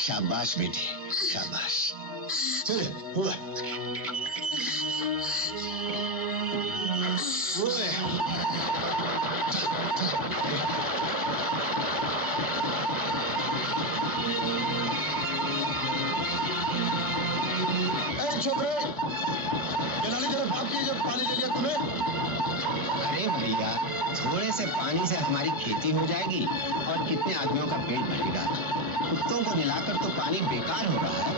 शाबाश बेटे, शाबाश। चल हुआ छोकरे, नाली जरा भाग के जब पानी ले लिया तुम्हें। अरे भैया, थोड़े से पानी से हमारी खेती हो जाएगी और कितने आदमियों का पेट भरेगा। कुत्तों को मिलाकर तो पानी बेकार हो रहा है।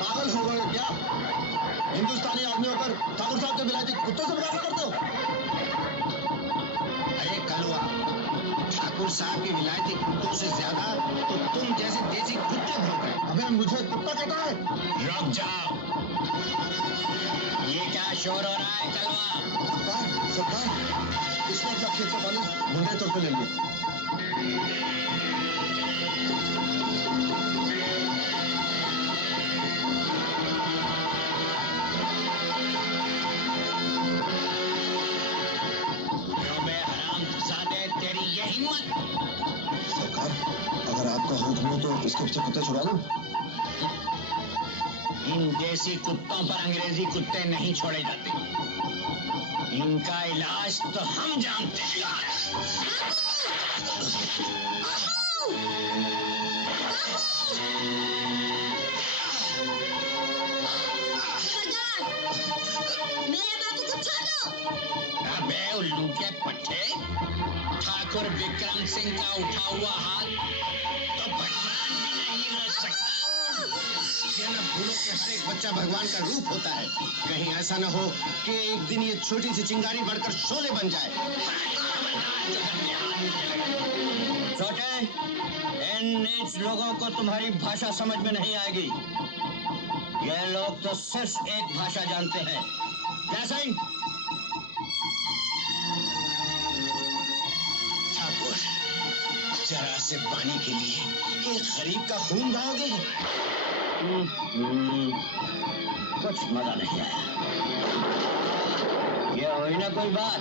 पागल हो गए क्या? हिंदुस्तानी आदमी होकर ठाकुर साहब के विलायती कुत्तों से मुकाबला करते हो? अरे कलवा, ठाकुर साहब के विलायती कुत्तों से ज्यादा तो तुम जैसे देसी कुत्ते भौंक रहे। अबे मुझे कुत्ता कहता है? रुक जाओ, ये क्या शोर हो रहा है कलवा? सरकार, इसने अपना खेत का पानी मुंडे तौर पे ले लिया। तेरी ये हिम्मत? सरकार, अगर आपका हुक्म हो तो इसके पीछे कुत्ते छुड़ा लो। इन देसी कुत्तों पर अंग्रेजी कुत्ते नहीं छोड़े जाते। इनका इलाज तो हम जानते हैं। मेरे बाबू को छोड़ दो। अबे उल्लू के पट्टे, ठाकुर विक्रम सिंह का उठा हुआ हाथ तो भगवान भी नहीं रोक सकता। न भूलो कि हर एक बच्चा भगवान का रूप होता है। कहीं ऐसा न हो कि एक दिन ये छोटी सी चिंगारी बढ़कर शोले बन जाए। छोटे, इन नीच लोगों को तुम्हारी भाषा समझ में नहीं आएगी। ये लोग तो सिर्फ एक भाषा जानते हैं। जैसे ठाकुर, जरा से पानी के लिए एक गरीब का खून बहाओगे? कुछ मजा नहीं आया। ये हुई ना कोई बात।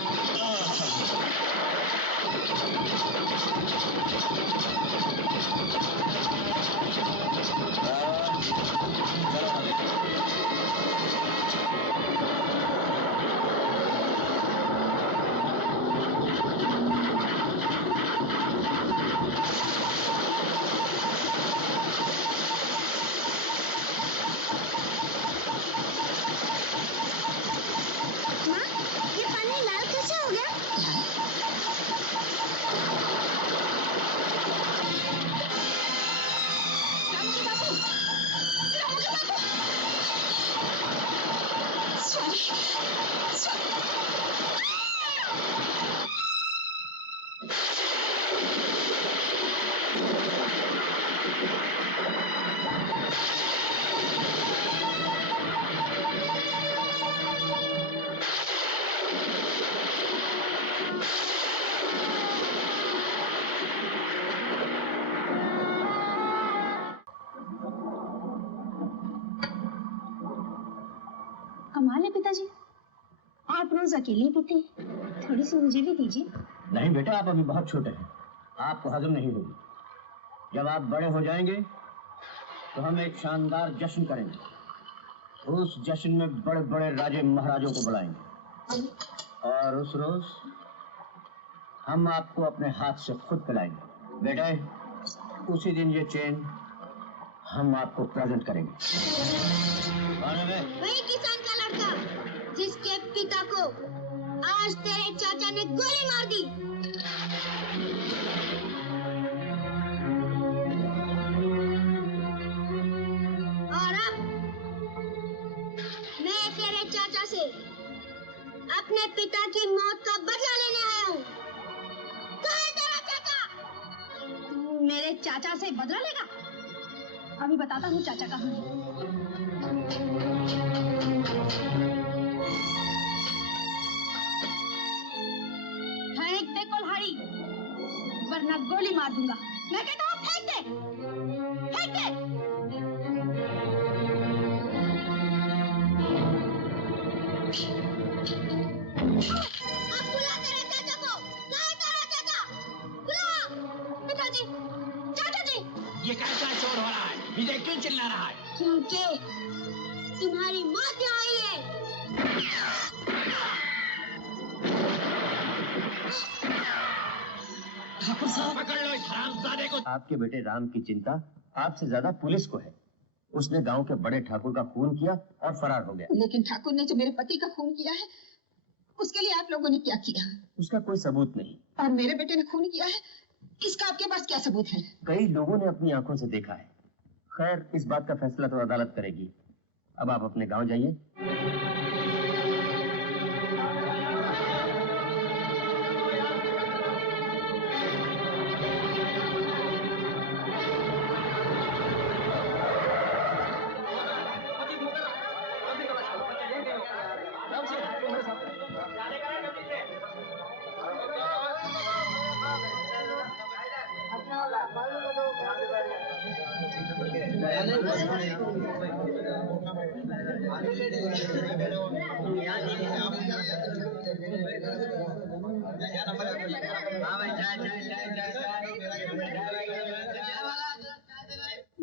कमाल है पिताजी, आप रोज अकेले पीते, थोड़ी सी मुझे भी दीजिए। नहीं बेटा, आप अभी बहुत छोटे हैं, आपको हजम नहीं होगी। जब आप बड़े हो जाएंगे तो हम एक शानदार जश्न करेंगे। उस जश्न में बड़े बड़े राजे महाराजों को बुलाएंगे और उस रोज हम आपको अपने हाथ से खुद पिलाएंगे। बेटा, उसी दिन ये चेन हम आपको प्रेजेंट करेंगे। वही किसान का लड़का जिसके पिता को आज तेरे चाचा ने गोली मार दी। और अब मैं तेरे चाचा से अपने पिता की मौत का बदला लेने आया हूँ। कहाँ है तेरा चाचा? तू मेरे चाचा से बदला लेगा? अभी बताता हूँ चाचा कहाँ है। फेंक दे कुल्हाड़ी, वरना गोली मार दूंगा। मैं कहता हूँ फेंक दे, फेंक दे। जा रहा है? क्योंकि तुम्हारी मौत यहाँ आई है। ठाकुर साहब, पकड़ लो इस हरामजादे को। आपके बेटे राम की चिंता आपसे ज्यादा पुलिस को है। उसने गांव के बड़े ठाकुर का खून किया और फरार हो गया। लेकिन ठाकुर ने जो मेरे पति का खून किया है, उसके लिए आप लोगों ने क्या किया? उसका कोई सबूत नहीं। और मेरे बेटे ने खून किया है, इसका आपके पास क्या सबूत है? कई लोगों ने अपनी आंखों से देखा है। खैर, इस बात का फैसला तो अदालत करेगी। अब आप अपने गांव जाइए।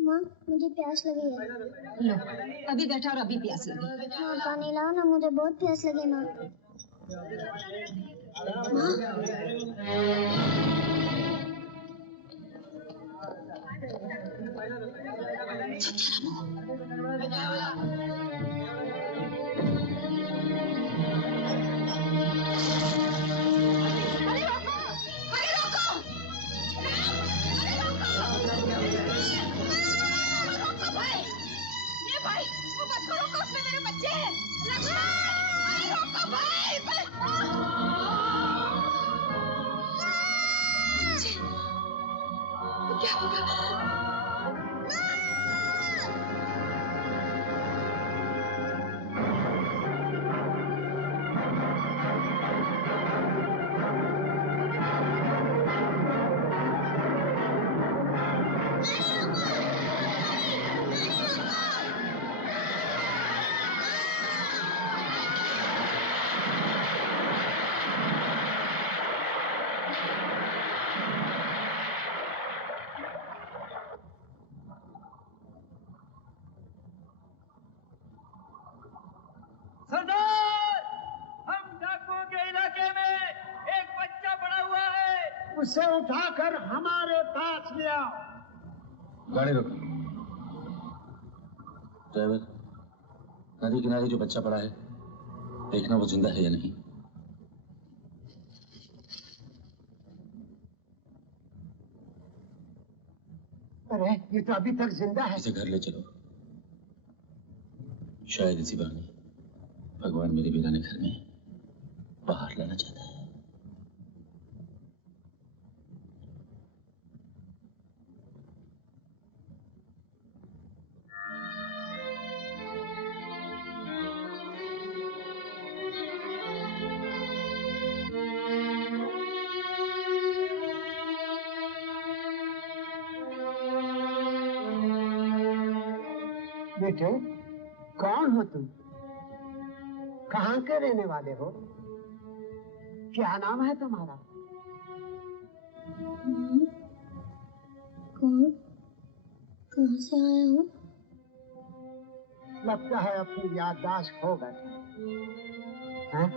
माँ, मुझे प्यास लगी है। लो, अभी बैठा और अभी प्यास लगी। माँ, पानी लाओ ना, मुझे बहुत प्यास लगी माँ। उसे उठाकर हमारे पास ले आओ। गाड़ी रोको। ड्राइवर, नदी किनारे जो बच्चा पड़ा है, देखना वो जिंदा है या नहीं। अरे, ये तो अभी तक जिंदा है। इसे घर ले चलो। शायद इसी बहाने भगवान मेरे वीराने घर में बाहर लाना चाहता है। बेटे, कौन हो तुम? कहाँ के रहने वाले हो? क्या नाम है तुम्हारा? कौन? कहाँ से आया हूँ? लगता है अपनी याददाश्त खो बैठे हैं।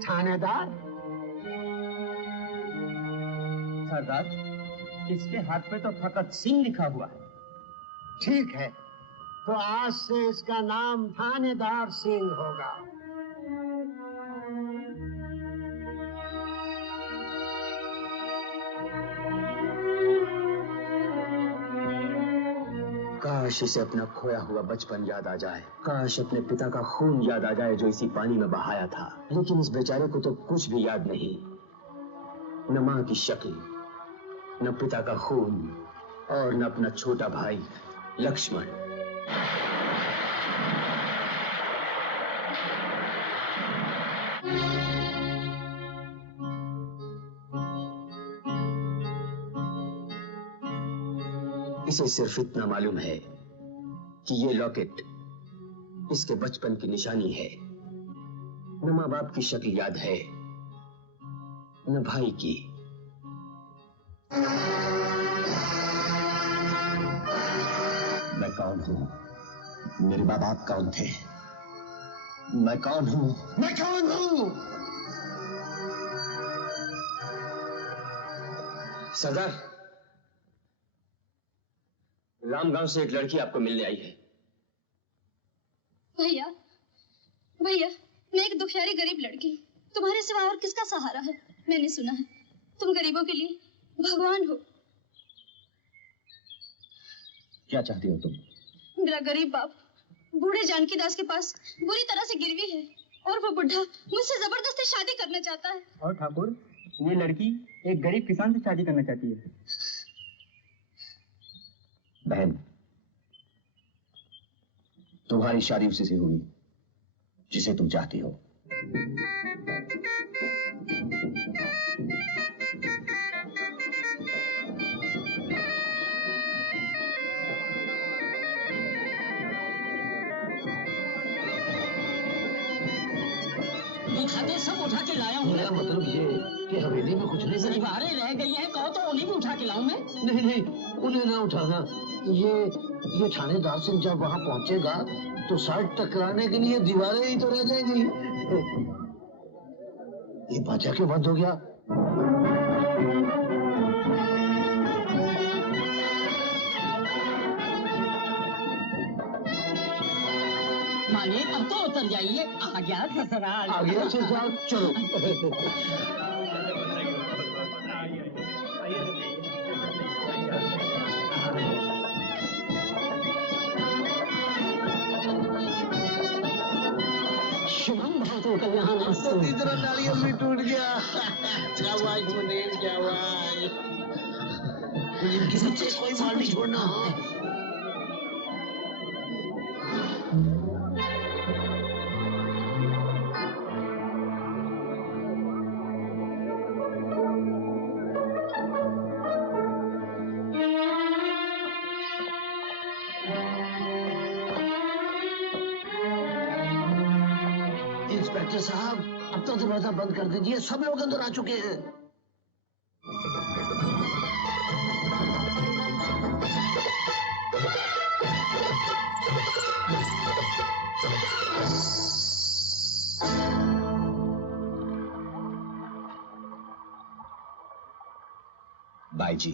थानेदार? सरदार, इसके हाथ पे तो फकत सिंह लिखा हुआ है। ठीक है, तो आज से इसका नाम थानेदार सिंह होगा। काश इसे अपना खोया हुआ बचपन याद आ जाए। काश अपने पिता का खून याद आ जाए जो इसी पानी में बहाया था। लेकिन इस बेचारे को तो कुछ भी याद नहीं। न मां की शक्ल, न पिता का खून और न अपना छोटा भाई लक्ष्मण। इसे सिर्फ इतना मालूम है कि ये लॉकेट इसके बचपन की निशानी है। न मां बाप की शक्ल याद है, न भाई की। हूं। मेरे बाप आप कौन थे? मैं कौन हूं? मैं कौन हूं? सरदार, रामगांव से एक लड़की आपको मिलने आई है। भैया भैया, मैं एक दुखियारी गरीब लड़की, तुम्हारे सिवा और किसका सहारा है? मैंने सुना है तुम गरीबों के लिए भगवान हो। क्या चाहती हो तुम? मेरा गरीब बाप बूढ़े जानकी दास के पास बुरी तरह से गिरवी है और वो बुढ़ा मुझसे जबरदस्ती शादी करना चाहता है। और ठाकुर, ये लड़की एक गरीब किसान से शादी करना चाहती है। बहन, तुम्हारी शादी उसी से हुई जिसे तुम चाहती हो। खाते सब उठा के लाया हूँ। मेरा मतलब ये कि हवेली में कुछ नहीं बनी। दीवारें रह गई हैं, कहो तो उन्हीं में उठा के लाऊं मैं। नहीं, उन्हें ना उठाना। ये थानेदार सिंह जब वहां पहुंचेगा तो साइड टकराने के लिए दीवारें ही तो रह जाएंगी। ये बाजा क्यों बंद हो गया? मालिक अब तो उतर जाइए। आ गया ससुराल। आ गया ससुराल, चलो। शुभम भवतु कल्याणमस्तु। तीसरा नारियल भी टूट गया। शाबाश मुनीर, शाबाश। किसी से कोई माल नहीं छोड़ना। इंस्पेक्टर साहब, अब तो दरवाजा बंद कर दीजिए, सब लोग अंदर आ चुके हैं। बाई जी,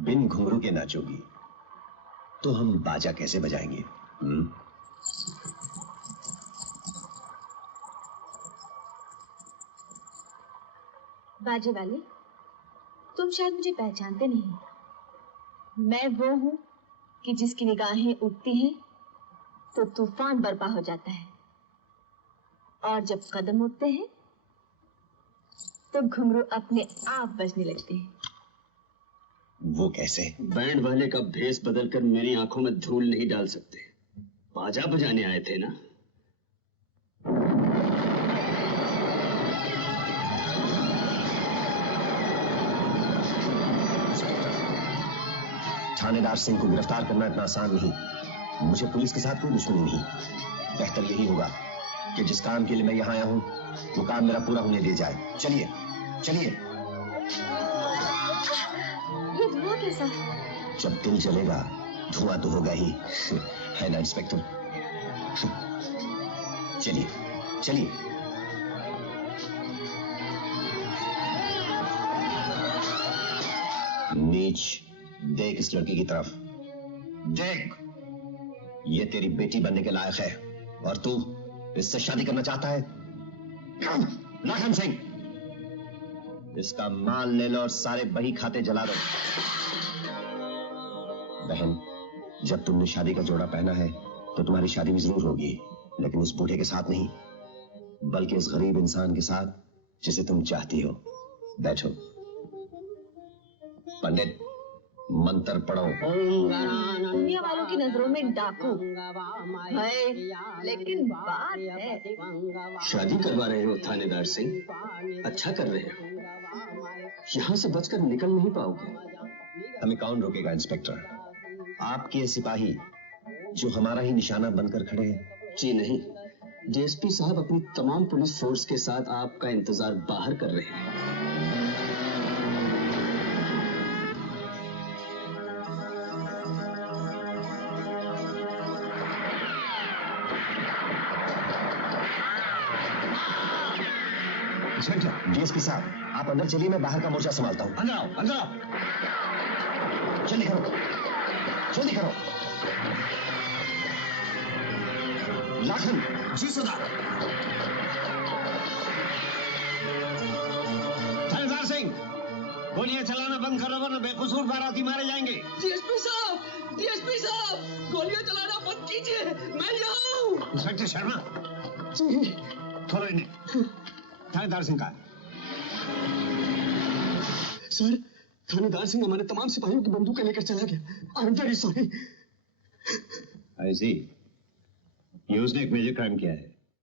बिन घुंघरू के नाचोगी तो हम बाजा कैसे बजाएंगे? बाजे वाले, तुम शायद मुझे पहचानते नहीं। मैं वो हूं कि जिसकी निगाहें उठती हैं तो तूफान बर्पा हो जाता है, और जब कदम उठते हैं तो घुंघरू अपने आप बजने लगते हैं। वो कैसे? बैंड वाले का भेष बदलकर मेरी आंखों में धूल नहीं डाल सकते। बाजा बजाने आए थे ना। थानेदार सिंह को गिरफ्तार करना इतना आसान नहीं। मुझे पुलिस के साथ कोई दुश्मनी नहीं। बेहतर यही होगा कि जिस काम के लिए मैं यहाँ आया हूँ वो काम मेरा पूरा होने दिया जाए। चलिए चलिए। ये धुआं कैसा? जब दिल जलेगा धुआं तो होगा ही, है ना इंस्पेक्टर? चलिए चलिए। नीच, देख इस लड़की की तरफ। देख, ये तेरी बेटी बनने के लायक है और तू इससे शादी करना चाहता है? लखन सिंह, इसका माल ले लो और सारे बही खाते जला दो। बहन, जब तुमने शादी का जोड़ा पहना है तो तुम्हारी शादी भी जरूर होगी, लेकिन उस बूढ़े के साथ नहीं, बल्कि उस गरीब इंसान के साथ जिसे तुम चाहती हो। बैठो। पंडित, मंत्र पढ़ो। दुनिया वालों की नजरों में डाकू है, लेकिन बात है। शादी करवा रहे हो थानेदार सिंह, अच्छा कर रहे हो। यहाँ से बचकर निकल नहीं पाओगे। हमें कौन रोकेगा इंस्पेक्टर? आपके ये सिपाही जो हमारा ही निशाना बनकर खड़े हैं। जी नहीं, डीएसपी साहब अपनी तमाम पुलिस फोर्स के साथ आपका इंतजार बाहर कर रहे हैं। इंस्पेक्टर, डीएसपी साहब, आप अंदर चलिए, मैं बाहर का मोर्चा संभालता हूँ। अंदर आओ, अंदर आओ। जल्दी करो, जल्दी करो। लाखन। जी सरदार। थानेदार सिंह, गोलियां चलाना बंद करो वरना बेकसूर बाराती मारे जाएंगे। डीएसपी साहब, गोलियां चलाना बंद कीजिए, मैं यहाँ हूँ। इंस्पेक्टर शर्मा, खोलो इन्हें। थानेदार सिंह कहाँ है? सर, थानेदार सिंह हमारे तमाम सिपाहियों की बंदूकें लेकर चला गया। I am very sorry. I see. ये उसने एक मेजर क्राइम किया है।